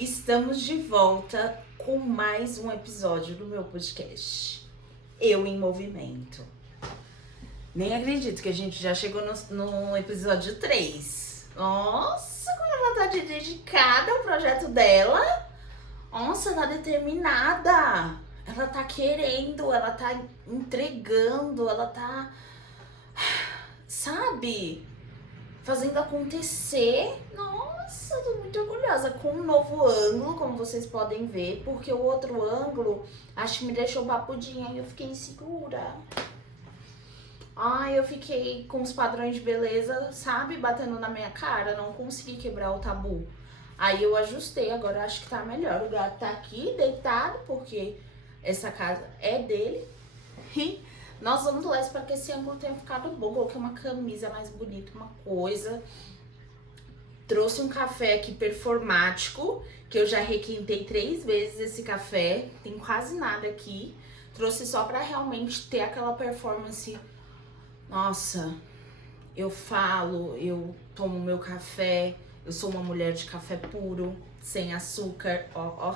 Estamos de volta com mais um episódio do meu podcast. Eu em Movimento. Nem acredito que a gente já chegou no episódio 3. Nossa, como ela tá dedicada ao projeto dela. Nossa, ela tá determinada. Ela tá querendo, ela tá entregando, ela tá, sabe, fazendo acontecer. Nossa, eu tô muito orgulhosa. Com um novo ângulo, como vocês podem ver, porque o outro ângulo acho que me deixou papudinha e eu fiquei insegura. Ai, eu fiquei com os padrões de beleza, sabe, batendo na minha cara, não consegui quebrar o tabu. Aí eu ajustei, agora acho que tá melhor. O gato tá aqui deitado, porque essa casa é dele. E nós vamos lá para que esse ângulo tenha ficado bom. Coloquei uma camisa mais bonita, uma coisa. Trouxe um café aqui performático, que eu já requentei 3 vezes esse café. Tem quase nada aqui. Trouxe só pra realmente ter aquela performance. Nossa, eu falo, eu tomo meu café. Eu sou uma mulher de café puro, sem açúcar. Ó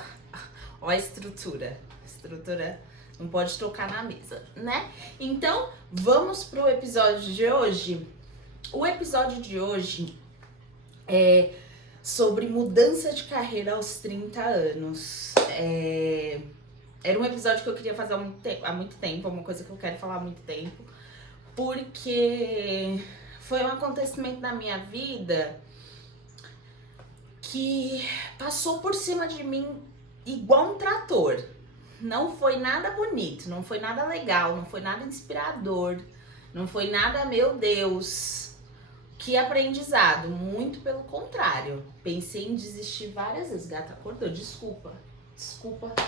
a estrutura. Estrutura não pode tocar na mesa, né? Então, vamos pro episódio de hoje. O episódio de hoje é sobre mudança de carreira aos 30 anos. Era um episódio que eu queria fazer há muito tempo, uma coisa que eu quero falar há muito tempo, porque foi um acontecimento na minha vida que passou por cima de mim igual um trator. Não foi nada bonito, não foi nada legal, não foi nada inspirador, não foi nada, meu Deus, que aprendizado. Muito pelo contrário. Pensei em desistir várias vezes. Gata acordou, desculpa,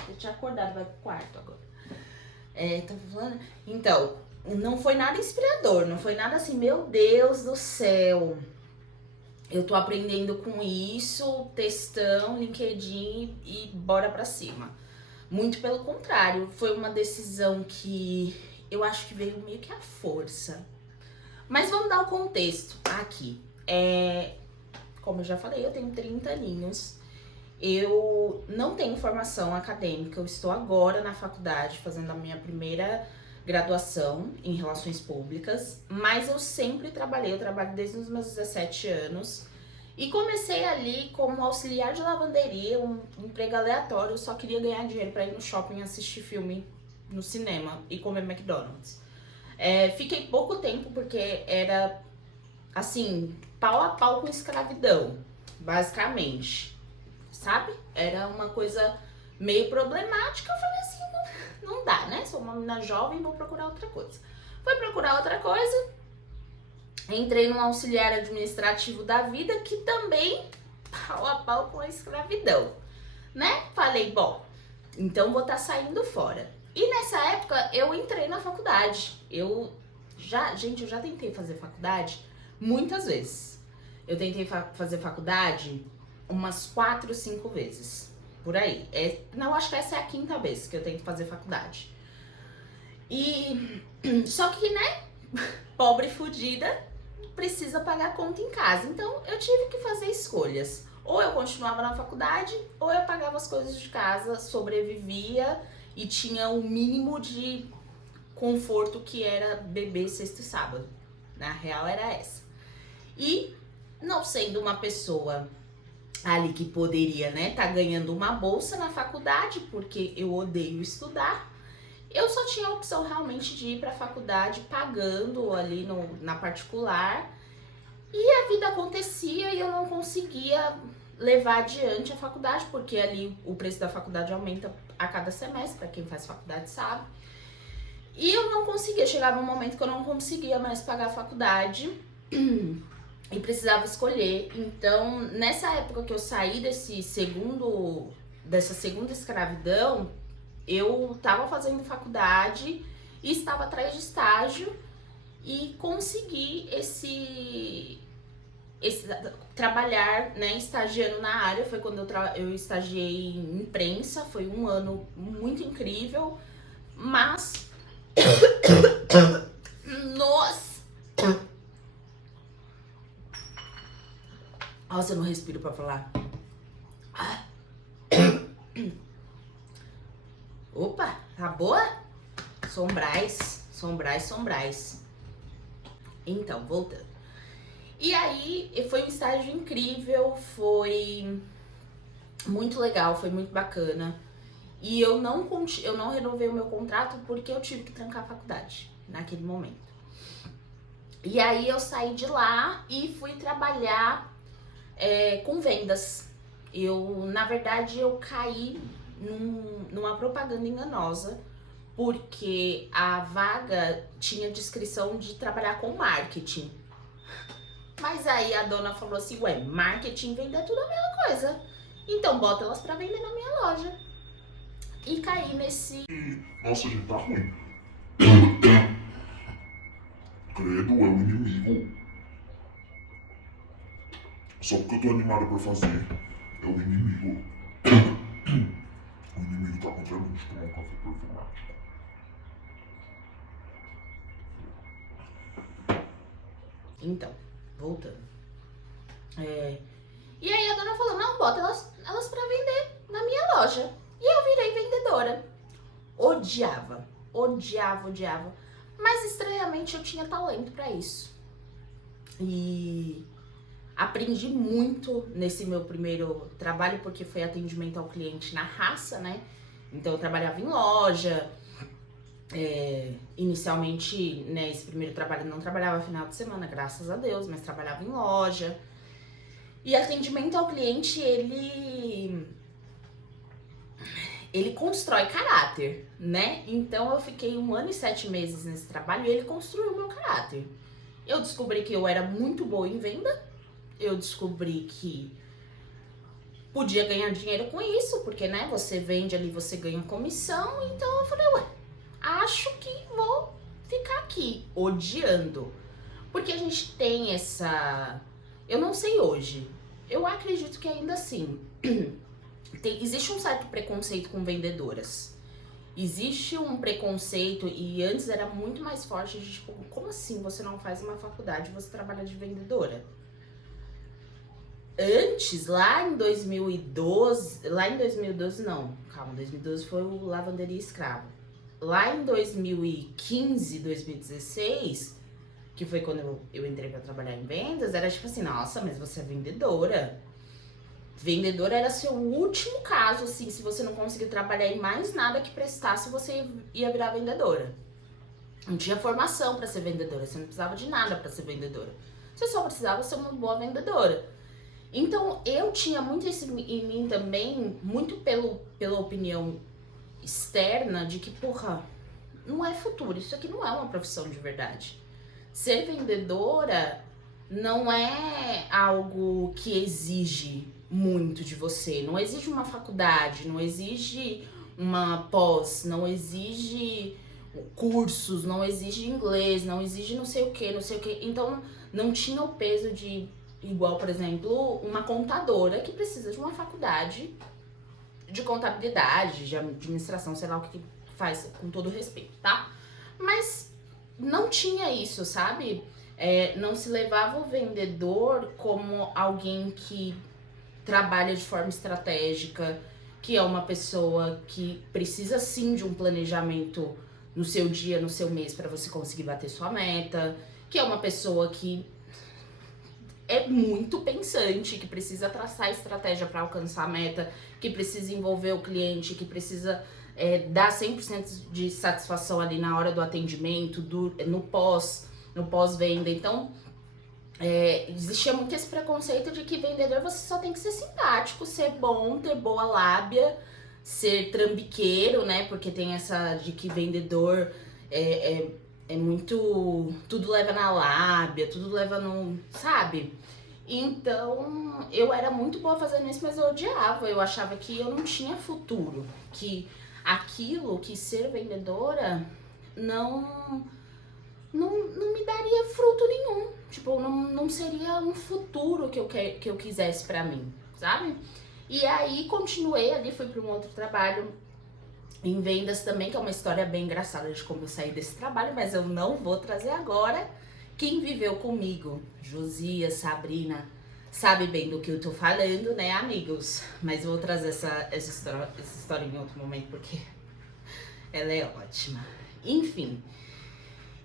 eu tinha acordado, vai pro quarto agora. Tá falando? Então, não foi nada inspirador, não foi nada assim, meu Deus do céu. Eu tô aprendendo com isso, textão, LinkedIn e bora pra cima. Muito pelo contrário, foi uma decisão que eu acho que veio meio que à força. Mas vamos dar o contexto aqui. Como eu já falei, eu tenho 30 aninhos. Eu não tenho formação acadêmica, eu estou agora na faculdade fazendo a minha primeira graduação em Relações Públicas, mas eu sempre trabalhei, eu trabalho desde os meus 17 anos e comecei ali como auxiliar de lavanderia, um emprego aleatório. Eu só queria ganhar dinheiro para ir no shopping assistir filme no cinema e comer McDonald's. Fiquei pouco tempo porque era assim, pau a pau com escravidão, basicamente, sabe? Era uma coisa meio problemática. Eu falei assim, não dá, né? Sou uma menina jovem, vou procurar outra coisa. Fui procurar outra coisa, entrei no auxiliar administrativo da vida, que também pau a pau com a escravidão, né? Falei, bom, então vou estar saindo fora. E nessa época eu entrei na faculdade. Eu já tentei fazer faculdade muitas vezes. Eu tentei fazer faculdade umas 4, 5 vezes. Por aí. Não, acho que essa é a 5ª vez que eu tento fazer faculdade. E só que, né, pobre fudida precisa pagar conta em casa. Então eu tive que fazer escolhas. Ou eu continuava na faculdade, ou eu pagava as coisas de casa, sobrevivia e tinha o mínimo de conforto que era beber sexta e sábado. Na real era essa. E não sendo uma pessoa ali que poderia, né, tá ganhando uma bolsa na faculdade, porque eu odeio estudar, eu só tinha a opção realmente de ir pra faculdade pagando ali na particular, e a vida acontecia e eu não conseguia levar adiante a faculdade, porque ali o preço da faculdade aumenta a cada semestre, pra quem faz faculdade sabe, e eu não conseguia, chegava um momento que eu não conseguia mais pagar a faculdade, e precisava escolher. Então, nessa época que eu saí dessa segunda escravidão, eu tava fazendo faculdade e estava atrás de estágio e consegui trabalhar, né, estagiando na área. Foi quando eu estagiei em imprensa, foi um ano muito incrível, mas nossa, eu não respiro pra falar. Opa, tá boa? Sombrais. Então, voltando. E aí, foi um estágio incrível, foi muito legal, foi muito bacana. E eu não renovei o meu contrato porque eu tive que trancar a faculdade naquele momento. E aí eu saí de lá e fui trabalhar com vendas. Na verdade, eu caí numa propaganda enganosa, porque a vaga tinha descrição de trabalhar com marketing. Mas aí a dona falou assim, ué, marketing e vender é tudo a mesma coisa. Então bota elas pra vender na minha loja. E caí nesse... Nossa, gente, tá ruim. Credo, é o inimigo. Só porque eu tô animado pra fazer, é o inimigo. O inimigo tá contra mim, deixa eu tomar um café perfumático. Então, voltando. E aí a dona falou, não, bota elas pra vender na minha loja. E eu virei vendedora. Odiava. Mas estranhamente eu tinha talento pra isso. E aprendi muito nesse meu primeiro trabalho, porque foi atendimento ao cliente na raça, né? Então eu trabalhava em loja. Inicialmente, né, esse primeiro trabalho eu não trabalhava final de semana, graças a Deus, mas trabalhava em loja. E atendimento ao cliente, ele constrói caráter, né? Então eu fiquei 1 ano e 7 meses nesse trabalho e ele construiu o meu caráter. Eu descobri que eu era muito boa em venda, eu descobri que podia ganhar dinheiro com isso, porque, né, você vende ali, você ganha comissão, então eu falei, ué, acho que vou ficar aqui, odiando. Porque a gente tem essa... Eu não sei hoje, eu acredito que ainda assim... Existe um certo preconceito com vendedoras. Existe um preconceito, e antes era muito mais forte, de tipo, como assim você não faz uma faculdade e você trabalha de vendedora? Antes, lá em 2012 não, calma, 2012 foi o Lavanderia Escravo. Lá em 2015, 2016, que foi quando eu entrei pra trabalhar em vendas, era tipo assim, nossa, mas você é vendedora. Vendedora era seu último caso, assim, se você não conseguir trabalhar em mais nada que prestasse, você ia virar vendedora. Não tinha formação pra ser vendedora, você não precisava de nada pra ser vendedora. Você só precisava ser uma boa vendedora. Então, eu tinha muito isso em mim também, muito pela opinião externa de que, porra, não é futuro, isso aqui não é uma profissão de verdade. Ser vendedora não é algo que exige muito de você, não exige uma faculdade, não exige uma pós, não exige cursos, não exige inglês, não exige não sei o que. Então não tinha o peso de, igual, por exemplo, uma contadora que precisa de uma faculdade de contabilidade, de administração, sei lá o que faz, com todo respeito, tá? Mas não tinha isso, sabe? Não se levava o vendedor como alguém que trabalha de forma estratégica, que é uma pessoa que precisa sim de um planejamento no seu dia, no seu mês, para você conseguir bater sua meta, que é uma pessoa que é muito pensante, que precisa traçar estratégia para alcançar a meta, que precisa envolver o cliente, que precisa dar 100% de satisfação ali na hora do atendimento, no pós-venda. Então, existia muito esse preconceito de que vendedor você só tem que ser simpático, ser bom, ter boa lábia, ser trambiqueiro, né? Porque tem essa de que vendedor é muito... Tudo leva na lábia, tudo leva no... Sabe? Então, eu era muito boa fazendo isso, mas eu odiava. Eu achava que eu não tinha futuro. Que aquilo, que ser vendedora, não me daria fruto nenhum. Tipo, não seria um futuro que eu quisesse pra mim, sabe? E aí, continuei ali, fui pra um outro trabalho em vendas também, que é uma história bem engraçada de como eu saí desse trabalho, mas eu não vou trazer agora. Quem viveu comigo, Josias, Sabrina, sabe bem do que eu tô falando, né, amigos? Mas eu vou trazer essa história em outro momento, porque Ela é ótima. Enfim.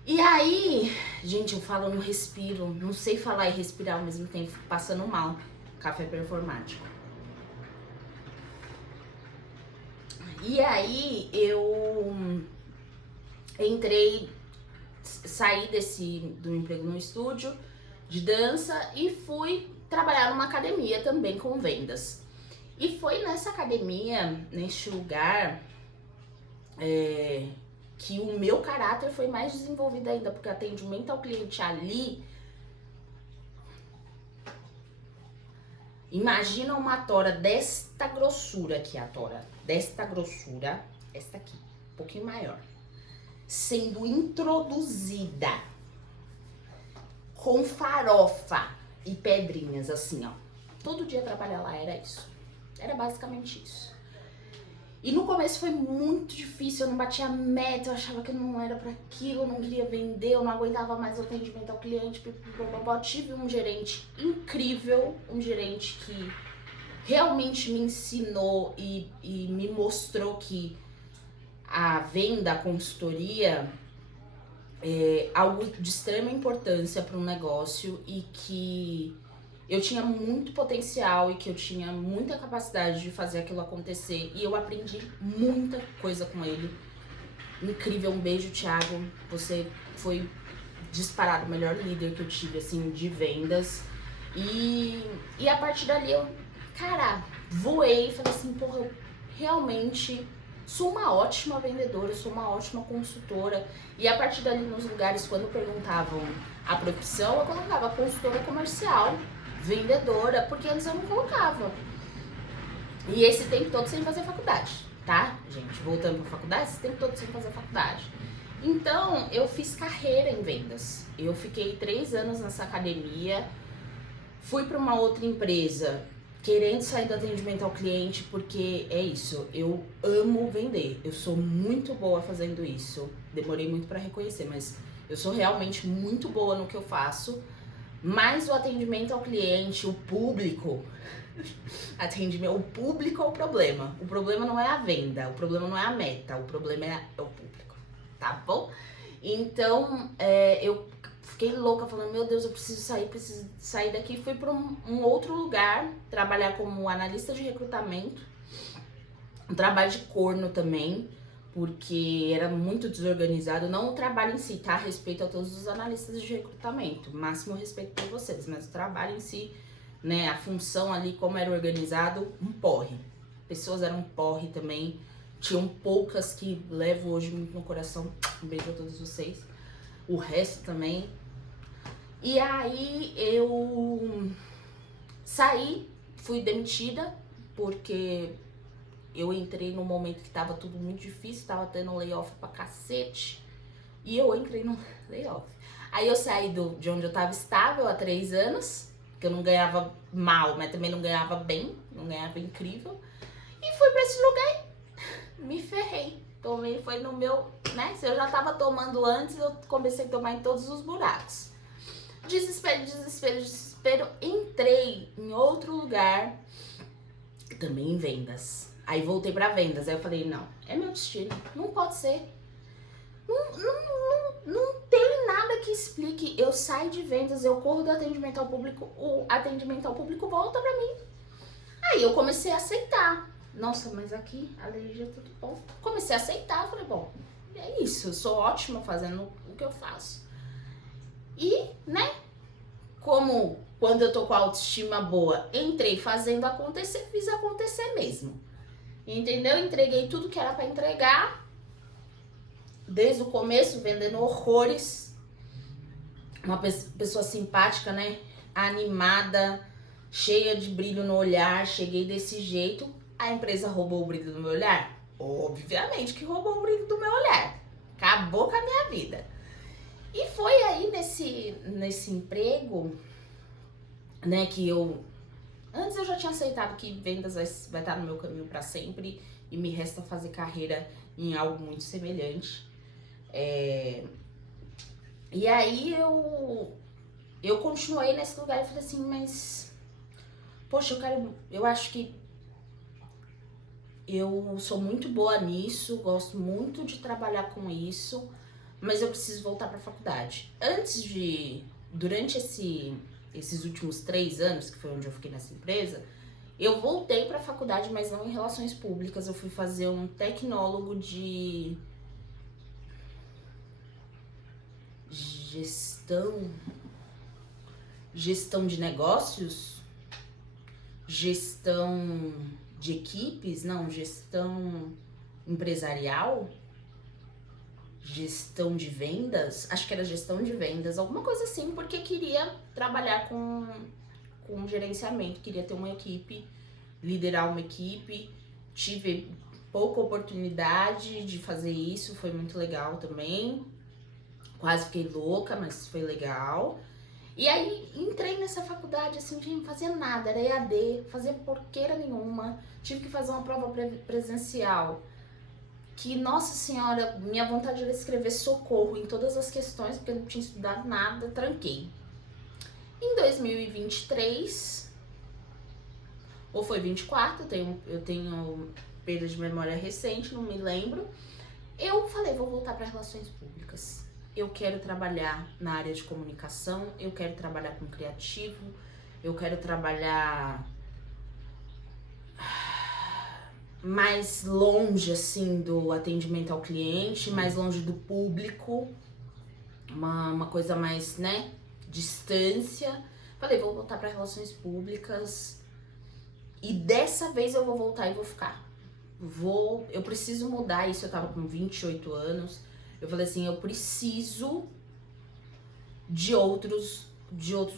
E aí, gente, eu falo, eu não respiro, não sei falar e respirar ao mesmo tempo, fico passando mal. Café performático. E aí, eu saí do emprego no estúdio de dança e fui trabalhar numa academia também com vendas. E foi nessa academia, neste lugar, que o meu caráter foi mais desenvolvido ainda, porque o atendimento ao cliente ali... Imagina uma tora desta grossura aqui, a tora desta grossura, esta aqui, um pouquinho maior, sendo introduzida com farofa e pedrinhas, assim, ó. Todo dia trabalhar lá era isso. Era basicamente isso. E no começo foi muito difícil, eu não batia meta, eu achava que eu não era pra aquilo, eu não queria vender, eu não aguentava mais o atendimento ao cliente, tive um gerente incrível, um gerente que realmente me ensinou e me mostrou que a venda, a consultoria é algo de extrema importância para um negócio e que eu tinha muito potencial e que eu tinha muita capacidade de fazer aquilo acontecer. E eu aprendi muita coisa com ele. Incrível, um beijo, Thiago. Você foi disparado o melhor líder que eu tive, assim, de vendas. E a partir dali eu, cara, voei e falei assim, porra, eu realmente sou uma ótima vendedora, sou uma ótima consultora. E a partir dali, nos lugares, quando perguntavam a profissão, eu colocava consultora comercial, vendedora, porque antes eu não colocava. E esse tempo todo sem fazer faculdade, tá, gente? Voltando pra faculdade, esse tempo todo sem fazer faculdade. Então, eu fiz carreira em vendas. Eu fiquei 3 anos nessa academia, fui pra uma outra empresa, querendo sair do atendimento ao cliente, porque é isso, eu amo vender. Eu sou muito boa fazendo isso. Demorei muito pra reconhecer, mas eu sou realmente muito boa no que eu faço. Mas o atendimento ao cliente, o público, o público é o problema. O problema não é a venda, o problema não é a meta, o problema é o público, tá bom? Então, eu fiquei louca falando, meu Deus, eu preciso sair daqui. Fui para um outro lugar, trabalhar como analista de recrutamento, um trabalho de corno também, porque era muito desorganizado, não o trabalho em si, tá? Respeito a todos os analistas de recrutamento, máximo respeito por vocês, mas o trabalho em si, né, a função ali, como era organizado, um porre. Pessoas eram um porre também, tinham poucas que levo hoje muito no coração, um beijo a todos vocês, o resto também. E aí eu saí, fui demitida, porque eu entrei num momento que tava tudo muito difícil, tava tendo layoff pra cacete. E eu entrei no layoff. Aí eu saí de onde eu tava estável há 3 anos, que eu não ganhava mal, mas também não ganhava bem, não ganhava incrível. E fui pra esse lugar e me ferrei. Tomei, foi no meu, né? Se eu já tava tomando antes, eu comecei a tomar em todos os buracos. Desespero, desespero, desespero. Entrei em outro lugar, também em vendas. Aí voltei pra vendas, aí eu falei, não, é meu destino, não pode ser. Não tem nada que explique. Eu saio de vendas, eu corro do atendimento ao público, o atendimento ao público volta pra mim. Aí eu comecei a aceitar. Nossa, mas aqui, alergia, tudo bom. Comecei a aceitar, falei, bom, é isso, eu sou ótima fazendo o que eu faço. E, né, como quando eu tô com a autoestima boa, entrei fazendo acontecer, fiz acontecer mesmo. Entendeu? Entreguei tudo que era pra entregar. Desde o começo, vendendo horrores. Uma pessoa simpática, né? Animada, cheia de brilho no olhar. Cheguei desse jeito. A empresa roubou o brilho do meu olhar? Obviamente que roubou o brilho do meu olhar. Acabou com a minha vida. E foi aí nesse emprego, né, que eu... Antes eu já tinha aceitado que vendas vai estar no meu caminho para sempre e me resta fazer carreira em algo muito semelhante. E aí eu continuei nesse lugar e falei assim, mas... Poxa, eu acho que Eu sou muito boa nisso, gosto muito de trabalhar com isso, mas eu preciso voltar para a faculdade. Durante esses últimos 3 anos, que foi onde eu fiquei nessa empresa, eu voltei para a faculdade, mas não em relações públicas. Eu fui fazer um tecnólogo de gestão de negócios, gestão de equipes, não, gestão empresarial, gestão de vendas, acho que era gestão de vendas, alguma coisa assim, porque queria trabalhar com gerenciamento, queria ter uma equipe, liderar uma equipe. Tive pouca oportunidade de fazer isso, foi muito legal também. Quase fiquei louca, mas foi legal. E aí entrei nessa faculdade assim, de não fazer nada, era EAD, fazia porqueira nenhuma. Tive que fazer uma prova presencial. Que, nossa senhora, minha vontade era escrever socorro em todas as questões, porque eu não tinha estudado nada, tranquei. Em 2023, ou foi 24, eu tenho perda de memória recente, não me lembro. Eu falei, vou voltar para relações públicas. Eu quero trabalhar na área de comunicação, eu quero trabalhar com criativo, eu quero trabalhar mais longe, assim, do atendimento ao cliente, mais longe do público, uma coisa mais, né, distância. Falei, vou voltar para relações públicas e dessa vez eu vou voltar e vou ficar. Eu preciso mudar isso. Eu tava com 28 anos, eu falei assim, eu preciso de outros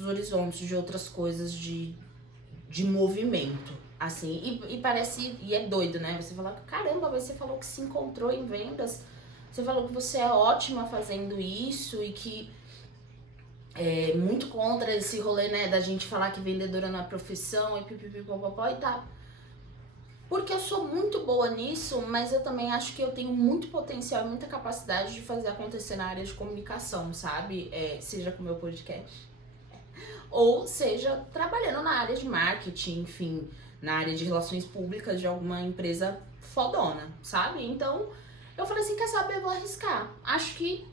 horizontes, de outras coisas, de movimento. Assim, e parece, e é doido, né? Você fala, caramba, você falou que se encontrou em vendas, você falou que você é ótima fazendo isso e que é muito contra esse rolê, né, da gente falar que vendedora não é profissão e pipipipopopó e tá. Porque eu sou muito boa nisso, mas eu também acho que eu tenho muito potencial e muita capacidade de fazer acontecer na área de comunicação, sabe? Seja com o meu podcast, ou seja trabalhando na área de marketing, enfim, na área de relações públicas de alguma empresa fodona, sabe? Então, eu falei assim, quer saber, eu vou arriscar. Acho que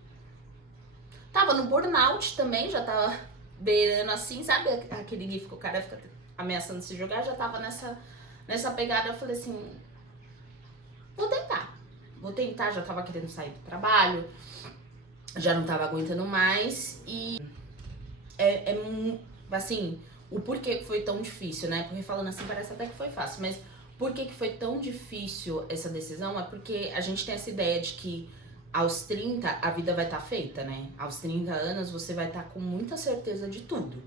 tava no burnout também, já tava beirando assim, sabe? Aquele gif que o cara fica ameaçando se jogar, já tava nessa pegada. Eu falei assim, vou tentar, já tava querendo sair do trabalho, já não tava aguentando mais e assim, o porquê que foi tão difícil, né? Porque falando assim parece até que foi fácil, mas por que foi tão difícil essa decisão? É porque a gente tem essa ideia de que aos 30 a vida vai estar feita, né? Aos 30 anos você vai estar com muita certeza de tudo.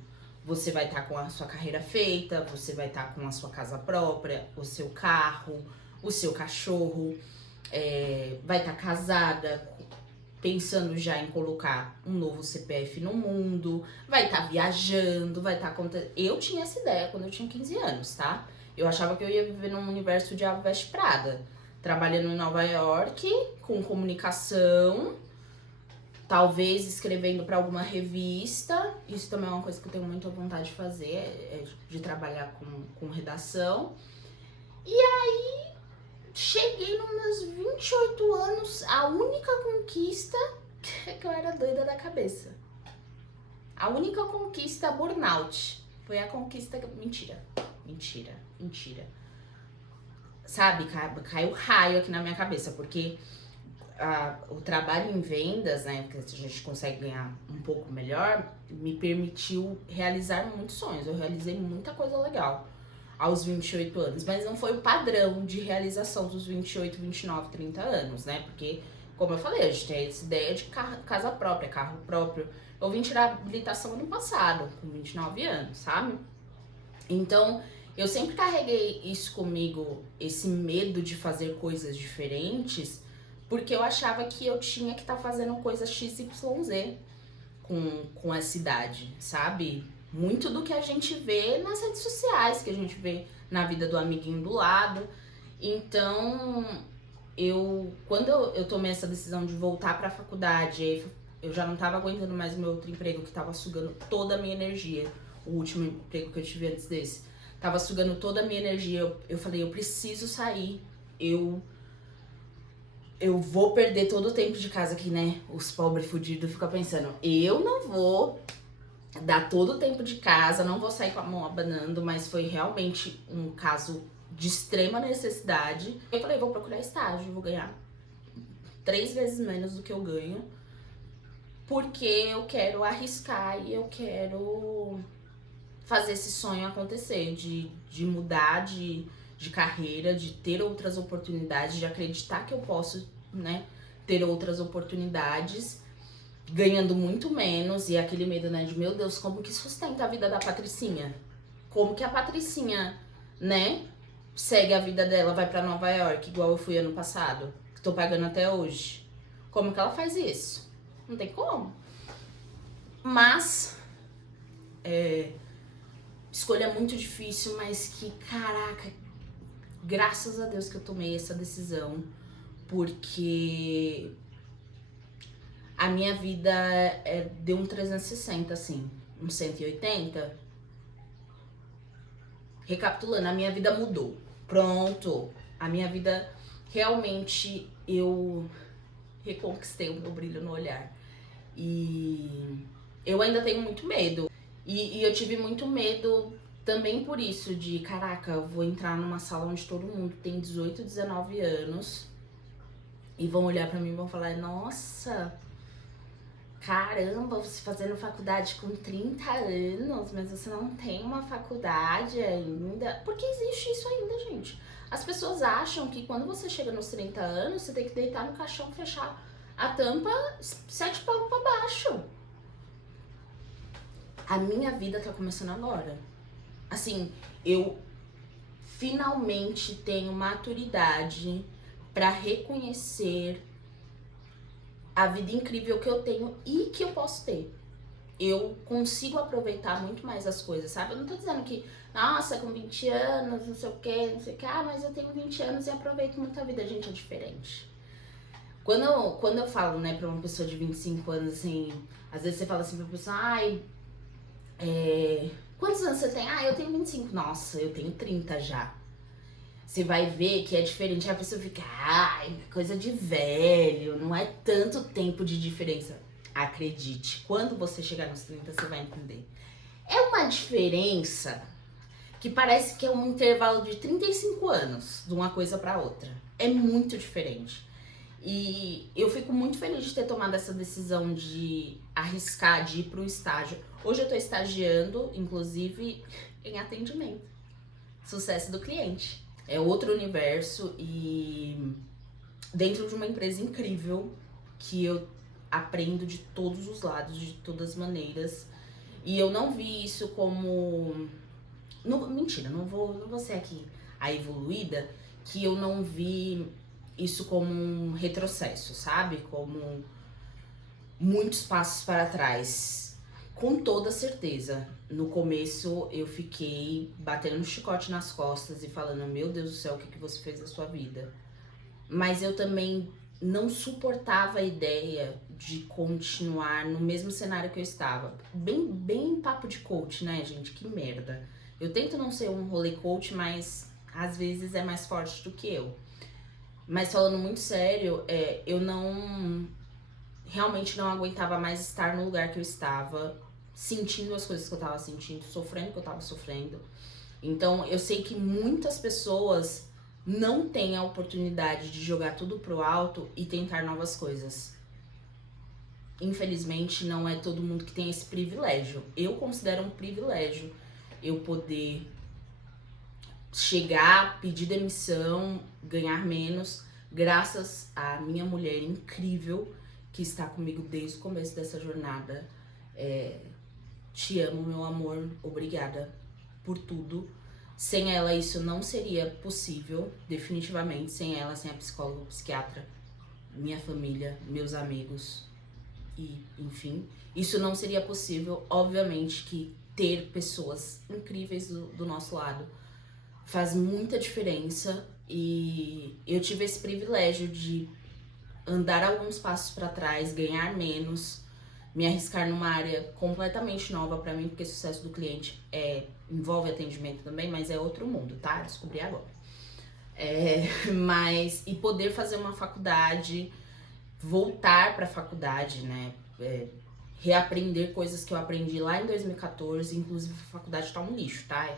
Você vai estar com a sua carreira feita, você vai estar com a sua casa própria, o seu carro, o seu cachorro, vai estar casada, pensando já em colocar um novo CPF no mundo, vai estar viajando, vai estar acontecendo. Eu tinha essa ideia quando eu tinha 15 anos, tá? Eu achava que eu ia viver num universo de Diabo Veste Prada, trabalhando em Nova York, com comunicação, talvez escrevendo para alguma revista. Isso também é uma coisa que eu tenho muita vontade de fazer, de trabalhar com redação. E aí, cheguei nos meus 28 anos, a única conquista que eu era doida da cabeça. A única conquista burnout. Foi a conquista que... Mentira. Sabe, caiu raio aqui na minha cabeça, porque o trabalho em vendas, né, que a gente consegue ganhar um pouco melhor, me permitiu realizar muitos sonhos. Eu realizei muita coisa legal aos 28 anos, mas não foi o padrão de realização dos 28, 29, 30 anos, né? Porque, como eu falei, a gente tem essa ideia de casa própria, carro próprio. Eu vim tirar a habilitação ano passado, com 29 anos, sabe? Então, eu sempre carreguei isso comigo, esse medo de fazer coisas diferentes, porque eu achava que eu tinha que estar fazendo coisa XYZ com essa idade, sabe? Muito do que a gente vê nas redes sociais, que a gente vê na vida do amiguinho do lado. Então, quando eu tomei essa decisão de voltar pra faculdade, eu já não tava aguentando mais o meu outro emprego, que tava sugando toda a minha energia. O último emprego que eu tive antes desse tava sugando toda a minha energia. Eu falei, eu preciso sair eu vou perder todo o tempo de casa aqui, né? Os pobres fudidos ficam pensando, eu não vou dar todo o tempo de casa, não vou sair com a mão abanando, mas foi realmente um caso de extrema necessidade. Eu falei, vou procurar estágio, vou ganhar 3 vezes menos do que eu ganho, porque eu quero arriscar e eu quero fazer esse sonho acontecer, de mudar de carreira, de ter outras oportunidades, de acreditar que eu posso, né, ter outras oportunidades, ganhando muito menos, e aquele medo, né, de meu Deus, como que sustenta a vida da Patricinha? Como que a Patricinha, né, segue a vida dela, vai pra Nova York, igual eu fui ano passado, que tô pagando até hoje? Como que ela faz isso? Não tem como. Mas, escolha muito difícil, mas que, caraca, graças a Deus que eu tomei essa decisão, porque a minha vida deu um 360, assim, um 180. Recapitulando, a minha vida mudou. Pronto. A minha vida, realmente, eu reconquistei o meu brilho no olhar. E eu ainda tenho muito medo. E eu tive muito medo também por isso, de caraca, eu vou entrar numa sala onde todo mundo tem 18, 19 anos e vão olhar pra mim e vão falar, nossa, caramba, você fazendo faculdade com 30 anos, mas você não tem uma faculdade ainda. Porque existe isso ainda, gente. As pessoas acham que quando você chega nos 30 anos, você tem que deitar no caixão, fechar a tampa, 7 palmos pra baixo. A minha vida tá começando agora. Assim, eu finalmente tenho maturidade pra reconhecer a vida incrível que eu tenho e que eu posso ter. Eu consigo aproveitar muito mais as coisas, sabe? Eu não tô dizendo que, nossa, com 20 anos, não sei o que, mas eu tenho 20 anos e aproveito muito a vida. Gente, é diferente. Quando eu falo, né, pra uma pessoa de 25 anos, assim, às vezes você fala assim pra pessoa, ai, quantos anos você tem? Ah, eu tenho 25. Nossa, eu tenho 30 já. Você vai ver que é diferente. A pessoa fica, ai, coisa de velho, não é tanto tempo de diferença. Acredite, quando você chegar nos 30, você vai entender. É uma diferença que parece que é um intervalo de 35 anos de uma coisa pra outra. É muito diferente. E eu fico muito feliz de ter tomado essa decisão de arriscar, de ir pro estágio. Hoje eu tô estagiando, inclusive, em atendimento. Sucesso do cliente. É outro universo e dentro de uma empresa incrível que eu aprendo de todos os lados, de todas as maneiras. E eu não vi isso como... Não, mentira, não vou ser aqui a evoluída, que eu não vi isso como um retrocesso, sabe? Como muitos passos para trás. Com toda certeza. No começo eu fiquei batendo um chicote nas costas e falando, meu Deus do céu, o que você fez da sua vida? Mas eu também não suportava a ideia de continuar no mesmo cenário que eu estava. Bem papo de coach, né, gente? Que merda. Eu tento não ser um rolê coach, mas às vezes é mais forte do que eu. Mas falando muito sério, eu realmente não aguentava mais estar no lugar que eu estava, sentindo as coisas que eu tava sentindo, sofrendo o que eu tava sofrendo. Então, eu sei que muitas pessoas não têm a oportunidade de jogar tudo pro alto e tentar novas coisas. Infelizmente, não é todo mundo que tem esse privilégio. Eu considero um privilégio eu poder chegar, pedir demissão, ganhar menos, graças à minha mulher incrível que está comigo desde o começo dessa jornada. Te amo, meu amor, obrigada por tudo. Sem ela isso não seria possível, definitivamente. Sem ela, sem a psicóloga, psiquiatra, minha família, meus amigos e enfim, isso não seria possível. Obviamente que ter pessoas incríveis do nosso lado faz muita diferença e eu tive esse privilégio de andar alguns passos para trás, ganhar menos, me arriscar numa área completamente nova pra mim, porque sucesso do cliente envolve atendimento também, mas é outro mundo, tá? Descobri agora. Mas, e poder fazer uma faculdade, voltar pra faculdade, né? Reaprender coisas que eu aprendi lá em 2014, inclusive a faculdade tá um lixo, tá?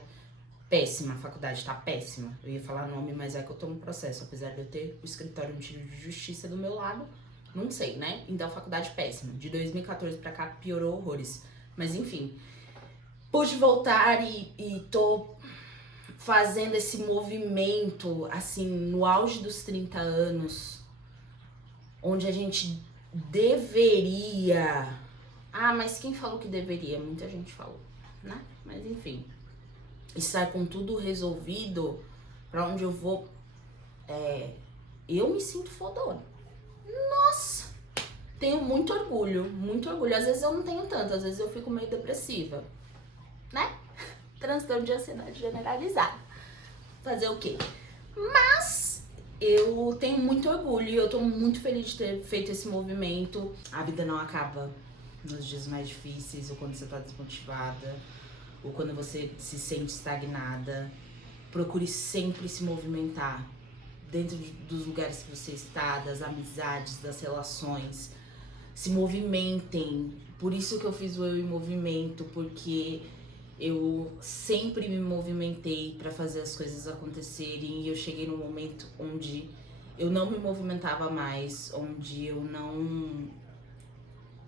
Péssima, a faculdade tá péssima. Eu ia falar nome, mas é que eu tô no processo, apesar de eu ter o escritório de justiça do meu lado, não sei, né? Então, faculdade péssima. De 2014 pra cá, piorou horrores. Mas, enfim, pude voltar e tô fazendo esse movimento, assim, no auge dos 30 anos, onde a gente deveria... Ah, mas quem falou que deveria? Muita gente falou, né? Mas, enfim, estar com tudo resolvido, pra onde eu vou, eu me sinto fodona. Nossa! Tenho muito orgulho, muito orgulho. Às vezes eu não tenho tanto, às vezes eu fico meio depressiva, né? Transtorno de ansiedade generalizada. Fazer o quê? Mas eu tenho muito orgulho e eu tô muito feliz de ter feito esse movimento. A vida não acaba nos dias mais difíceis, ou quando você tá desmotivada, ou quando você se sente estagnada. Procure sempre se movimentar dentro dos lugares que você está, das amizades, das relações. Se movimentem. Por isso que eu fiz o Eu em Movimento, porque eu sempre me movimentei para fazer as coisas acontecerem, e eu cheguei num momento onde eu não me movimentava mais, onde eu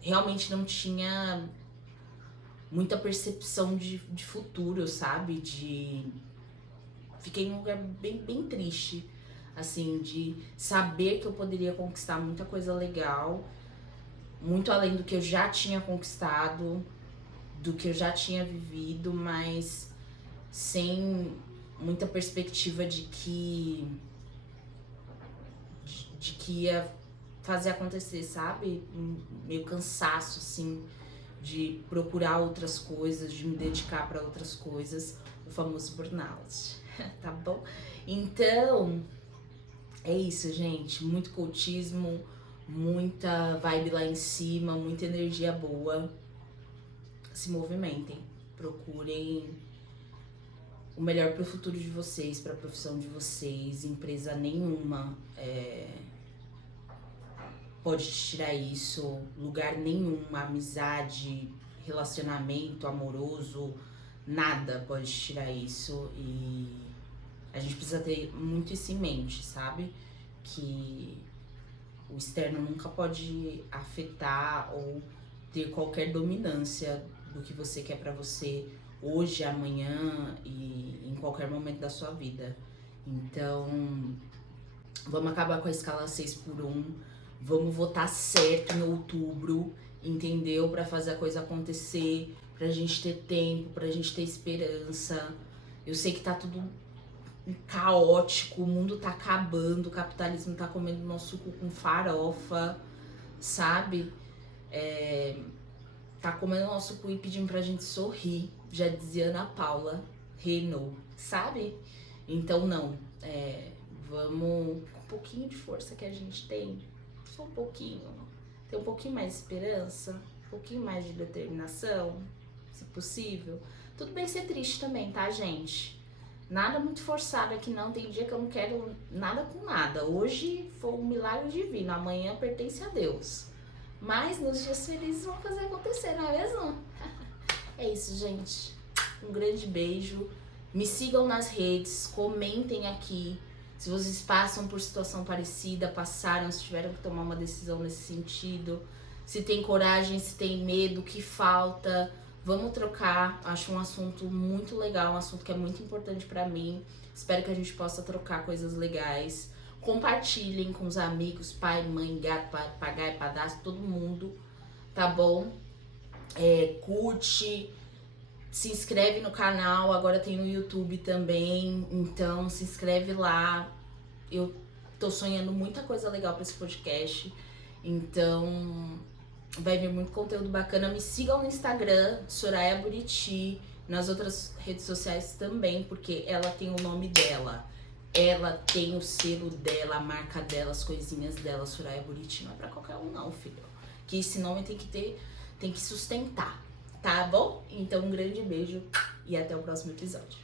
realmente não tinha muita percepção de futuro, sabe? Fiquei num lugar bem triste, assim, de saber que eu poderia conquistar muita coisa legal, muito além do que eu já tinha conquistado, do que eu já tinha vivido, mas sem muita perspectiva de que ia fazer acontecer, sabe? Meio cansaço, assim, de procurar outras coisas, de me dedicar para outras coisas, o famoso burnout, tá bom? Então, é isso, gente, muito cultismo, muita vibe lá em cima, muita energia boa. Se movimentem, procurem o melhor pro futuro de vocês, pra profissão de vocês. Empresa nenhuma pode te tirar isso, lugar nenhum, amizade, relacionamento amoroso, nada pode te tirar isso. E a gente precisa ter muito isso em mente, sabe? Que o externo nunca pode afetar ou ter qualquer dominância do que você quer pra você hoje, amanhã e em qualquer momento da sua vida. Então, vamos acabar com a escala 6x1, vamos votar certo em outubro, entendeu? Pra fazer a coisa acontecer, pra gente ter tempo, pra gente ter esperança. Eu sei que tá tudo caótico, o mundo tá acabando, o capitalismo tá comendo nosso cu com farofa, sabe? Tá comendo nosso cu e pedindo pra gente sorrir, já dizia Ana Paula Renault, sabe? Então não, vamos com um pouquinho de força que a gente tem, só um pouquinho, ter um pouquinho mais de esperança, um pouquinho mais de determinação, se possível. Tudo bem ser triste também, tá, gente? Nada muito forçado aqui não, tem dia que eu não quero nada com nada. Hoje foi um milagre divino, amanhã pertence a Deus. Mas nos dias felizes vão fazer acontecer, não é mesmo? É isso, gente. Um grande beijo. Me sigam nas redes, comentem aqui se vocês passam por situação parecida, passaram, se tiveram que tomar uma decisão nesse sentido, se tem coragem, se tem medo, o que falta. Vamos trocar, acho um assunto muito legal, um assunto que é muito importante pra mim. Espero que a gente possa trocar coisas legais. Compartilhem com os amigos, pai, mãe, gato, papagaio, padrasto, todo mundo, tá bom? Curte, se inscreve no canal, agora tem no YouTube também, então se inscreve lá. Eu tô sonhando muita coisa legal pra esse podcast, então vai vir muito conteúdo bacana. Me sigam no Instagram, Soraya Buriti, nas outras redes sociais também, porque ela tem o nome dela. Ela tem o selo dela, a marca dela, as coisinhas dela. Soraya Buriti não é pra qualquer um não, filho. Que esse nome tem que sustentar, tá bom? Então um grande beijo e até o próximo episódio.